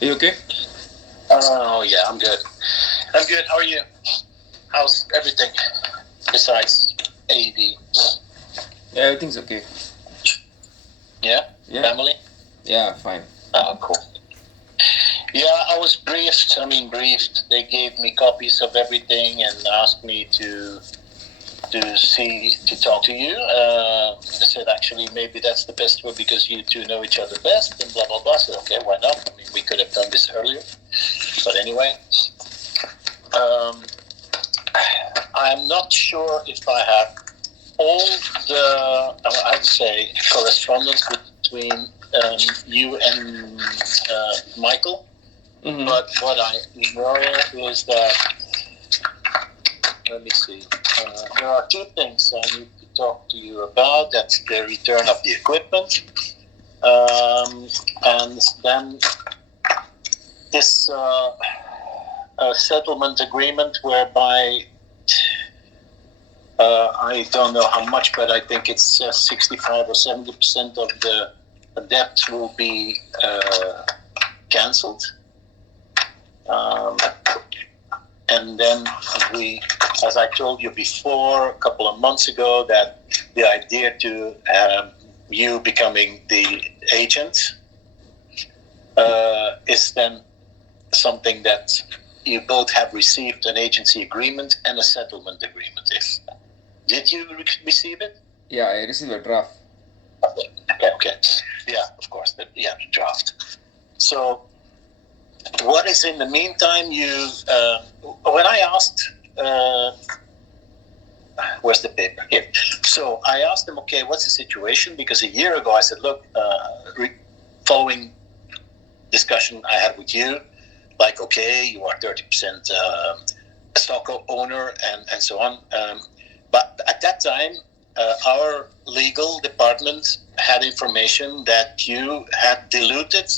Are you okay? Oh yeah, I'm good. I'm good. How are you? How's everything besides AD? Yeah, everything's okay. Yeah, Yeah, family. yeah, fine. Oh, cool. Yeah, I was briefed. Briefed. They gave me copies of everything and asked me to talk to you. I said actually maybe that's the best way because you two know each other best and blah blah blah. So okay, why not? I mean, we could have done this earlier, but anyway. Um, I'm not sure if I have all the, I'd say, correspondence between you and Michael. Mm-hmm. But what I know is that, let me see, there are two things I need to talk to you about. That's the return of the equipment. And then this settlement agreement whereby I don't know how much, but I think it's 65 or 70% of the debt will be cancelled. Um, and then we, as I told you before, a couple of months ago, that the idea to you becoming the agent is then something that you both have received an agency agreement and a settlement agreement. If did you receive it? Yeah, I received a draft. Okay. Yeah, of course. The draft. So, what is in the meantime? You when I asked, where's the paper here? So I asked them, okay, what's the situation? Because a year ago I said, look, following discussion I had with you, like, okay, you are 30% stock owner and so on. But at that time, our legal department had information that you had diluted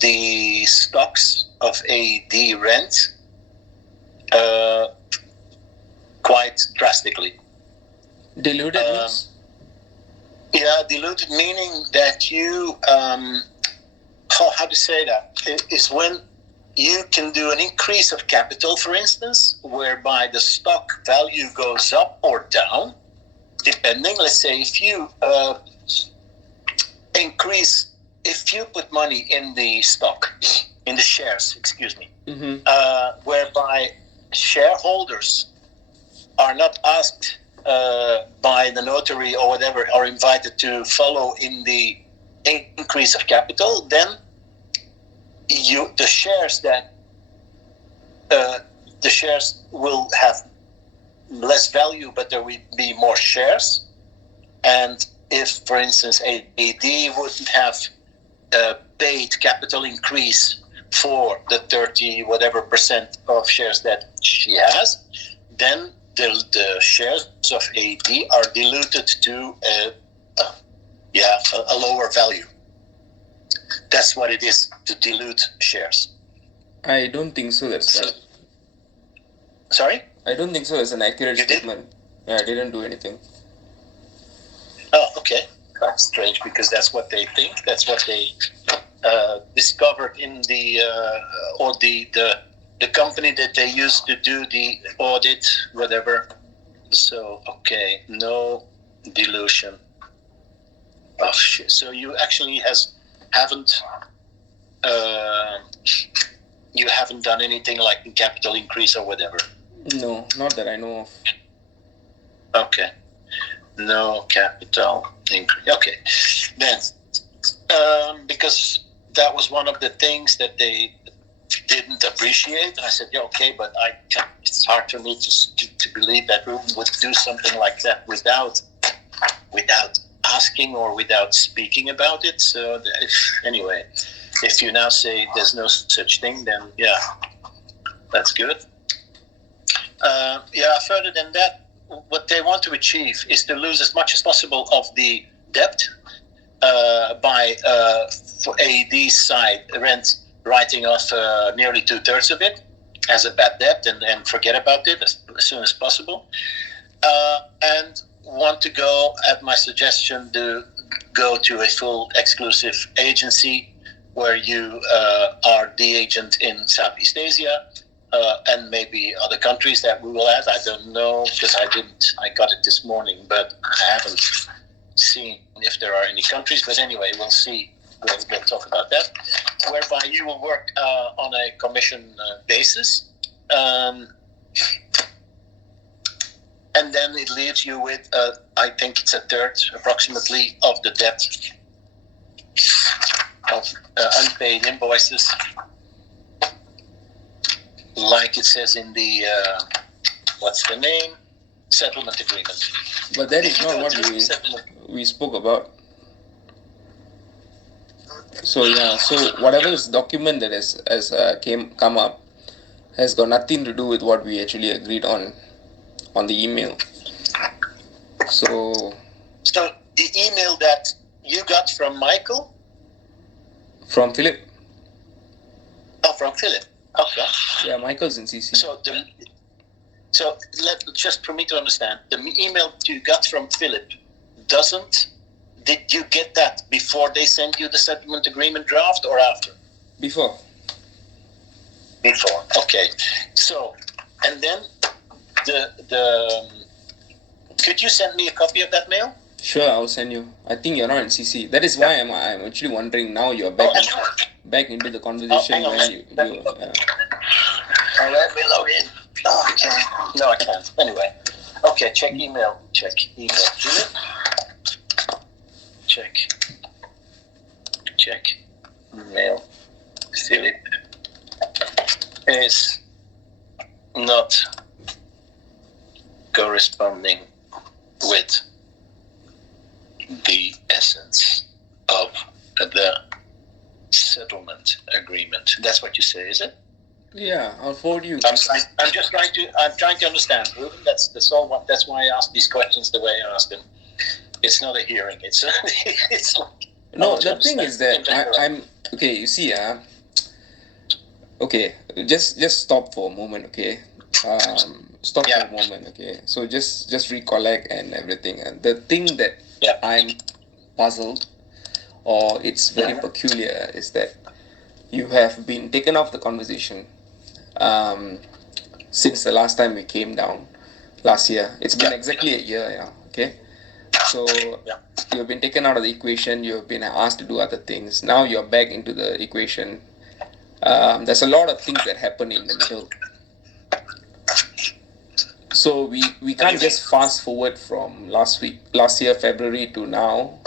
the stocks of AD rent quite drastically. Diluted means? Yeah, diluted meaning that you, how to say that? Is when you can do an increase of capital, for instance, whereby the stock value goes up or down, depending. Let's say if you increase, if you put money in the stock, in the shares, excuse me, whereby shareholders are not asked by the notary or whatever, are invited to follow in the increase of capital, then the shares that the shares will have less value, but there will be more shares. And if, for instance, AD wouldn't have paid capital increase for the 30 whatever percent of shares that she has, then the shares of AD are diluted to a lower value. That's what it is to dilute shares. I don't think so. That's right. Sorry? I don't think so. It's an accurate You did? statement. Yeah, I didn't do anything. Oh, okay. That's strange because that's what they think. That's what they discovered in the or the company that they used to do the audit, whatever. So okay, no dilution. Oh shit! So you actually haven't uh, you haven't done anything like in capital increase or whatever. No, not that I know of. Okay, no capital increase. Okay, then because that was one of the things that they didn't appreciate. And I said, yeah, okay, but it's hard for me to believe that Ruben would do something like that without asking or without speaking about it. So anyway, if you now say there's no such thing, then yeah, that's good. Further than that, what they want to achieve is to lose as much as possible of the debt by for AED's side, rent writing off nearly 2/3 of it as a bad debt and forget about it as soon as possible. And want to go, at my suggestion, to go to a full exclusive agency where you are the agent in Southeast Asia, and maybe other countries that we will add. I don't know because I got it this morning, but I haven't seen if there are any countries. But anyway, we'll see. We'll talk about that. Whereby you will work on a commission basis. And then it leaves you with, I think it's a third, approximately, of the debt of unpaid invoices, like it says in the, what's the name? Settlement agreement. But that is not what we spoke about. So yeah, so whatever is document that has come up has got nothing to do with what we actually agreed on the email. So the email that you got from Michael? From Philip. Oh, from Philip. Okay. Yeah, Michael's in CC. So just for me to understand, the email you got from Philip did you get that before they sent you the settlement agreement draft or after? Before. Before, okay. So, and then could you send me a copy of that mail? Sure, I'll send you. I think you're not in CC. That is why I'm actually wondering now you're back into the conversation where you All right, we log in. Oh, okay. No, I can't. Anyway. Okay, check email. Philip. Check. Mail. Philip is not corresponding with the essence of the settlement agreement. That's what you say, is it? Yeah, I'll forward you. I'm trying to understand, Ruben. That's all. That's why I ask these questions the way I ask them. It's not a hearing. It's like. No, the thing is that I'm okay. You see, okay, just stop for a moment, okay. Stop for a moment, okay. So just recollect and everything. And the thing that I'm puzzled, or it's very peculiar, is that you have been taken off the conversation since the last time we came down last year. It's been exactly a year, yeah. Okay. So you've been taken out of the equation. You've been asked to do other things. Now you're back into the equation. There's a lot of things that happen in the middle. So we can't just fast forward from last year, February to now,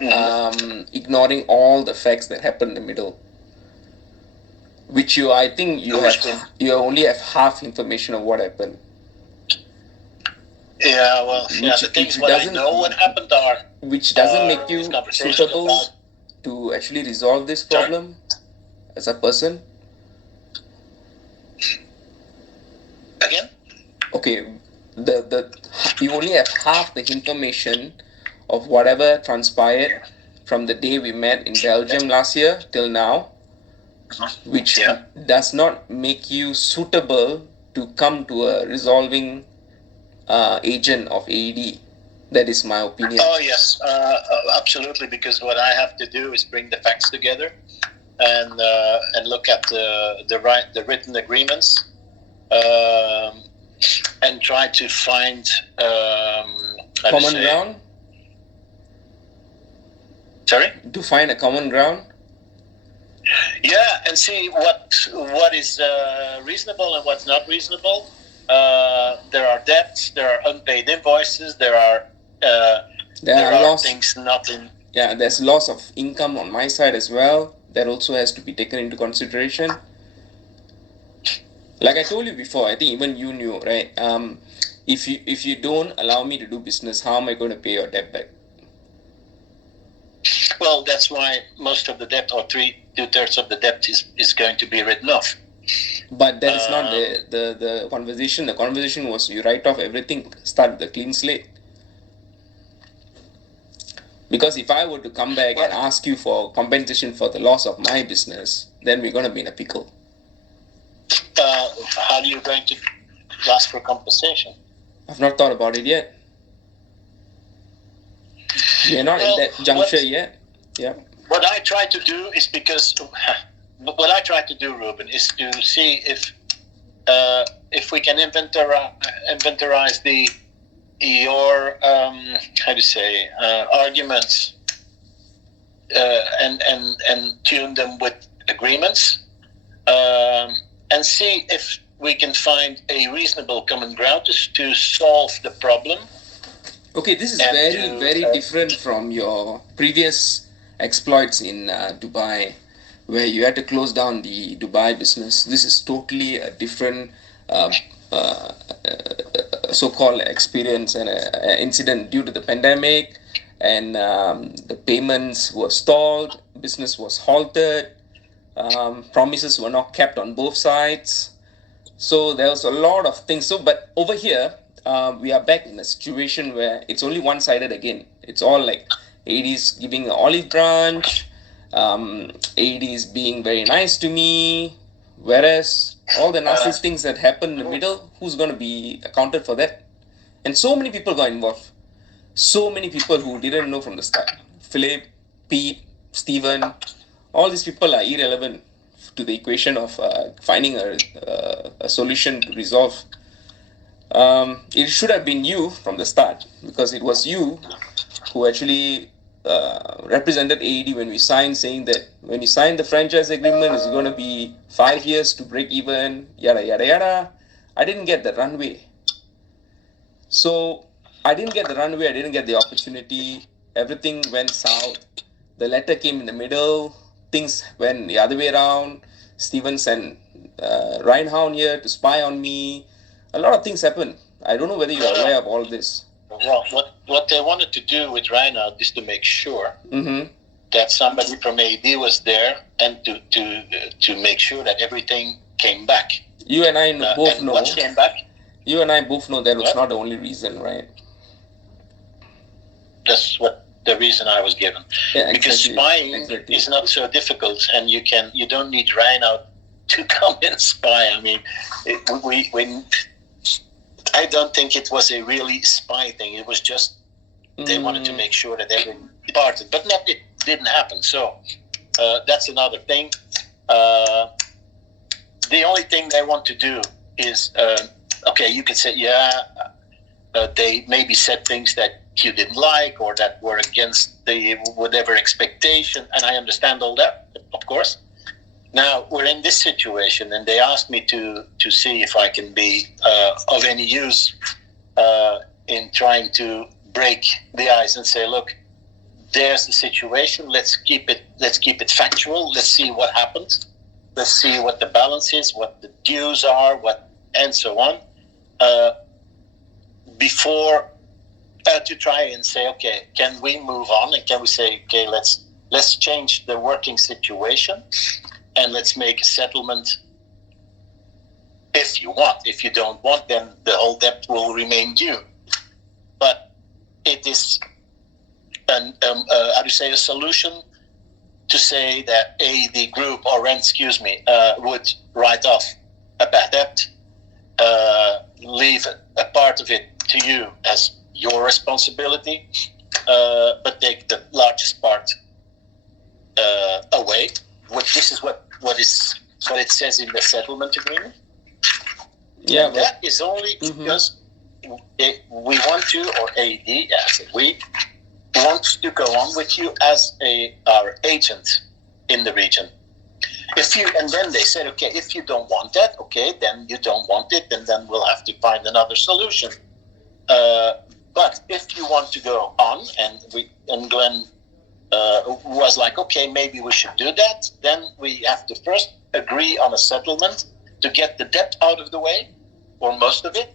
ignoring all the facts that happened in the middle. Which I think you only have half information of what happened. Yeah, well, the things what I know what happened are... Which doesn't make you suitable to actually resolve this problem as a person. Again? Okay, you only have half the information of whatever transpired from the day we met in Belgium last year till now, which does not make you suitable to come to a resolving agent of AED. That is my opinion. Oh yes, absolutely. Because what I have to do is bring the facts together and look at the written agreements and try to find common ground. Sorry? To find a common ground. Yeah, and see what is reasonable and what's not reasonable. There are debts, there are unpaid invoices, there are things not in. Yeah, there's loss of income on my side as well. That also has to be taken into consideration. Like I told you before, I think even you knew, right? If you don't allow me to do business, how am I going to pay your debt back? Well, that's why most of the debt, or 2/3 of the debt, is going to be written off. But that is not the conversation. The conversation was you write off everything, start with a clean slate. Because if I were to come back and ask you for compensation for the loss of my business, then we're going to be in a pickle. How are you going to ask for compensation? I've not thought about it yet. We're not in that juncture yet. Yeah. what I try to do is because what I try to do, Ruben, is to see if we can inventorize your how to say arguments and tune them with agreements, and see if we can find a reasonable common ground to solve the problem. Okay, this is very different from your previous exploits in Dubai, where you had to close down the Dubai business. This is totally a different uh, uh, so-called experience and incident due to the pandemic, and the payments were stalled, business was halted, promises were not kept on both sides. So there was a lot of things. So, but over here, we are back in a situation where it's only one-sided again. It's all like ADs giving an olive branch, ADs being very nice to me, whereas all the nasty things that happen in the middle, who's going to be accounted for that? And so many people got involved. So many people who didn't know from the start. Philip, Pete, Steven, all these people are irrelevant to the equation of finding a solution to resolve. It should have been you from the start, because it was you who actually represented AED when we signed, saying that when you sign the franchise agreement, it's going to be 5 years to break even, yada yada yada. I didn't get the runway. So I didn't get the runway, I didn't get the opportunity. Everything went south. The letter came in the middle. Things went the other way around. Steven sent Reinhound here to spy on me. A lot of things happened. I don't know whether you're aware of all this. Well, what they wanted to do with Reinhardt is to make sure that somebody from AD was there, and to make sure that everything came back. You and I both know. What came back? You and I both know that was not the only reason, right? That's what the reason I was given. Yeah, because spying is not so difficult, and you don't need Reinhardt to come and spy. I mean, I don't think it was a really spy thing. It was just they wanted to make sure that everyone parted, but it didn't happen. So that's another thing. The only thing they want to do is, okay, you could say, they maybe said things that you didn't like or that were against the whatever expectation, and I understand all that, of course. Now we're in this situation, and they asked me to see if I can be of any use in trying to break the ice and say, look, there's the situation. Let's keep it factual. Let's see what happens. Let's see what the balance is, what the dues are, and so on. Before to try and say, okay, can we move on, and can we say, okay, let's change the working situation. And let's make a settlement if you want. If you don't want, then the whole debt will remain due. But it is a solution to say that the group or would write off a bad debt, leave a part of it to you as your responsibility, but take the largest part away. This is what it says in the settlement agreement. Yeah, and that is only because we want to, or AD, as we want to go on with you as our agent in the region. And then they said, okay, if you don't want that, okay, then you don't want it, and then we'll have to find another solution. But if you want to go on, and Glenn was like, okay, maybe we should do that. Then we have to first agree on a settlement to get the debt out of the way, or most of it,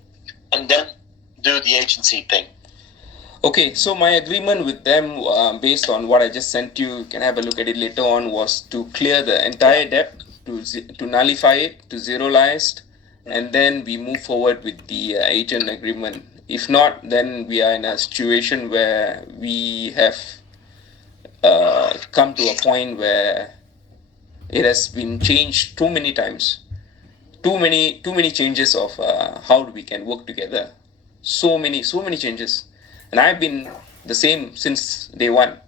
and then do the agency thing. Okay, so my agreement with them, based on what I just sent you can have a look at it later on, was to clear the entire debt, to nullify it, to zero-list, and then we move forward with the agent agreement. If not, then we are in a situation where we have come to a point where it has been changed too many times. Too many changes of how we can work together. So many changes. And I've been the same since day one.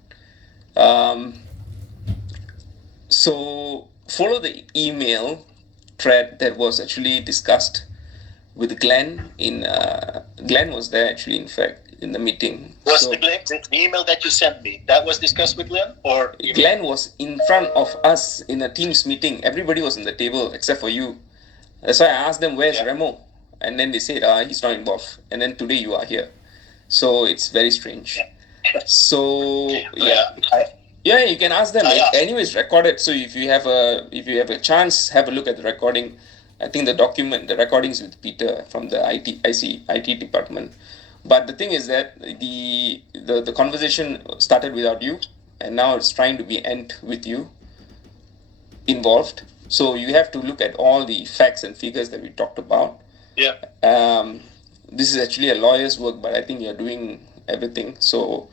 So follow the email thread that was actually discussed with Glenn. Glenn was there actually, in fact, in the meeting. Was so, the email that you sent me, that was discussed with Glenn? Or Glenn was in front of us in a Teams meeting. Everybody was on the table except for you. That's why I asked them, where's Remo? And then they said, he's not involved. And then today you are here. So it's very strange. So yeah, you can ask them. Anyway, it's recorded. So if you have a chance, have a look at the recording. I think the recordings with Peter from the IT department. But the thing is that the conversation started without you, and now it's trying to be end with you involved. So you have to look at all the facts and figures that we talked about. Yeah. This is actually a lawyer's work, but I think you're doing everything. So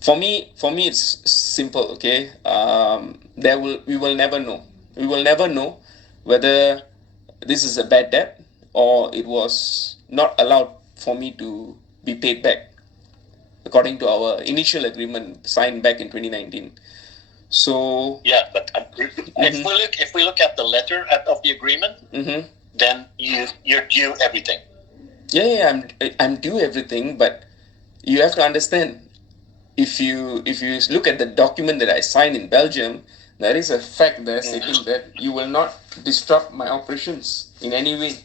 for me, it's simple. Okay. We will never know. We will never know whether this is a bad debt or it was not allowed for me to be paid back according to our initial agreement signed back in 2019. So yeah, but if we look at the letter of the agreement, then you're due everything. Yeah, I'm due everything, but you have to understand, if you look at the document that I signed in Belgium, there is a fact there stating that you will not disrupt my operations in any way.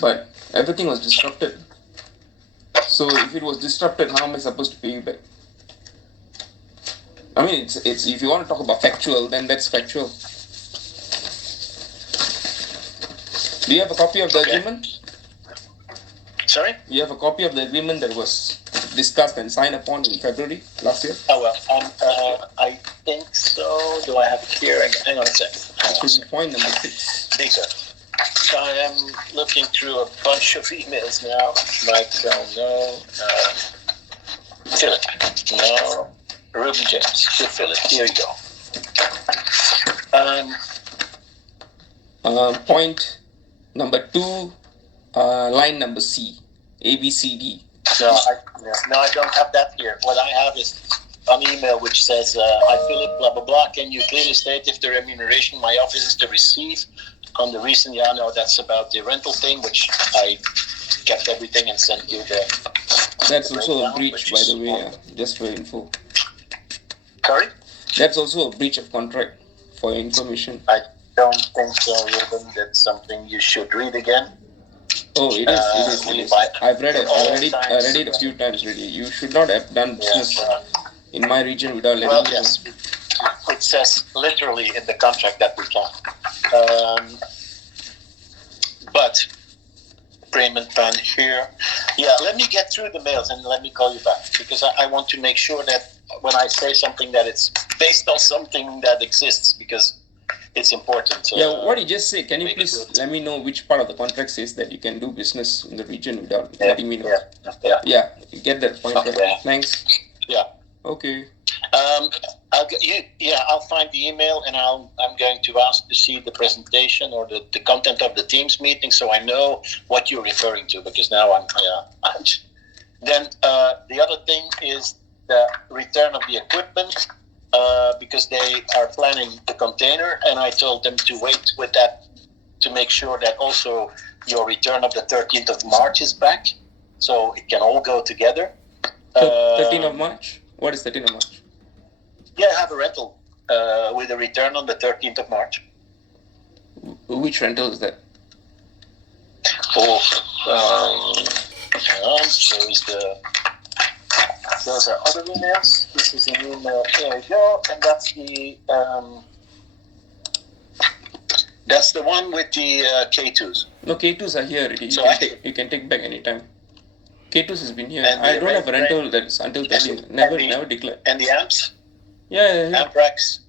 But everything was disrupted. So if it was disrupted, how am I supposed to pay you back? I mean, it's if you want to talk about factual, then that's factual. Do you have a copy of the agreement? Sorry? You have a copy of the agreement that was discussed and signed upon in February last year? Oh, well, I think so. Do I have it here? Hang on a second. It should be point number 6. These are. So I am looking through a bunch of emails now. Michael, no. Philip, no. Ruben James, to Philip. Here you go. Point number 2, line number C, A, B, C, D. No, I don't have that here. What I have is an email which says, "Hi Philip, blah blah blah. Can you clearly state if the remuneration my office is to receive on the recent?" Yeah, no, that's about the rental thing, which I kept everything and sent you the. That's also a breach, by the way. Just for info. Sorry. That's also a breach of contract, for your information. I don't think so, Ruben. That's something you should read again. Oh, it is. I've read it. I read it a few times already. You should not have done business in my region without letting me know. It says literally in the contract that we can. But payment plan here. Yeah, let me get through the mails and let me call you back, because I want to make sure that when I say something that it's based on something that exists, because it's important. What you just said, can you please let me know which part of the contract says that you can do business in the region without letting me know? Yeah, you get that point. Right? Thanks. Yeah. Okay. I'll find the email and I'm going to ask to see the presentation or the content of the Teams meeting, so I know what you're referring to, because now I'm then the other thing is the return of the equipment, because they are planning the container, and I told them to wait with that to make sure that also your return of the 13th of March is back, so it can all go together. 13th of March? What is 13th of March? Yeah, I have a rental with a return on the 13th of March. Which rental is that? Hang on. Those are other emails. This is an email. There you go. And that's the one with the K2s. No, K2s are here already. You can take back anytime. K2s has been here. I don't have a rental that's until 13th. Never declared. And the amps? Yeah. Amp racks?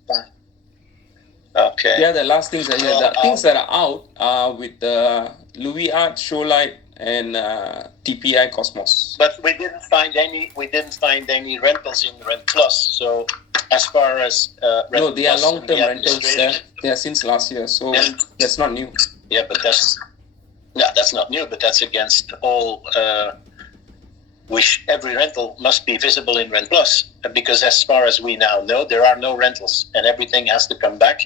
Okay. Yeah, the last things are here. The things that are out are with Louis Art, Showlight, and TPI Cosmos. But we didn't find any rentals in Rent Plus. So as far as no, they are long-term rentals. They are since last year, so that's not new. Yeah, but that's not new. But that's against all which every rental must be visible in Rent Plus, because as far as we now know, there are no rentals, and everything has to come back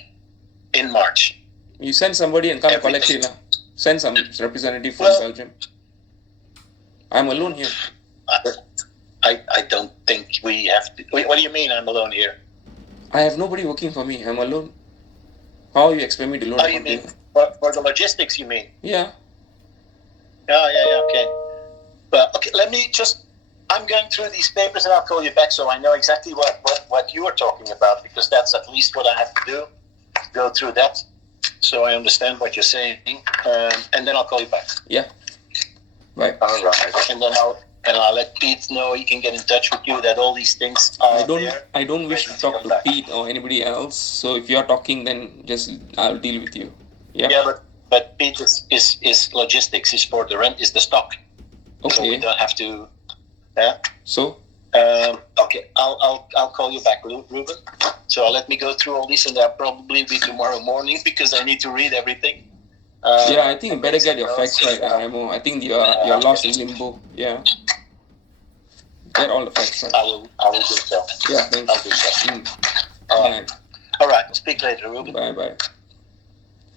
in March. You send somebody and come Everything. collect it. Lah. Send some representative from Belgium. I'm alone here. I don't think we have to. What do you mean I'm alone here? I have nobody working for me. I'm alone. How you expect me to load a You mean container? for the logistics? You mean? Yeah. Yeah. Okay. Well, okay. Let me just. I'm going through these papers and I'll call you back so I know exactly what you are talking about, because that's at least what I have to do. Go through that so I understand what you're saying, and then I'll call you back. Yeah. Right. All right. And then I'll let Pete know he can get in touch with you that all these things are there. I don't wish to talk to Pete or anybody else. So if you're talking, then just I'll deal with you. Yeah. Yeah, but Pete is logistics. Is for the rent, is the stock. Okay. So we don't have to. Yeah. So. Okay, I'll call you back, Ruben. So let me go through all this, and that'll probably be tomorrow morning because I need to read everything. Yeah, I think you better get your facts right, Remo. I think you're lost in limbo. Yeah. Get all the facts right. I will do so. Yeah, thanks. I'll do so. All right. All right. Speak later, Ruben. Bye.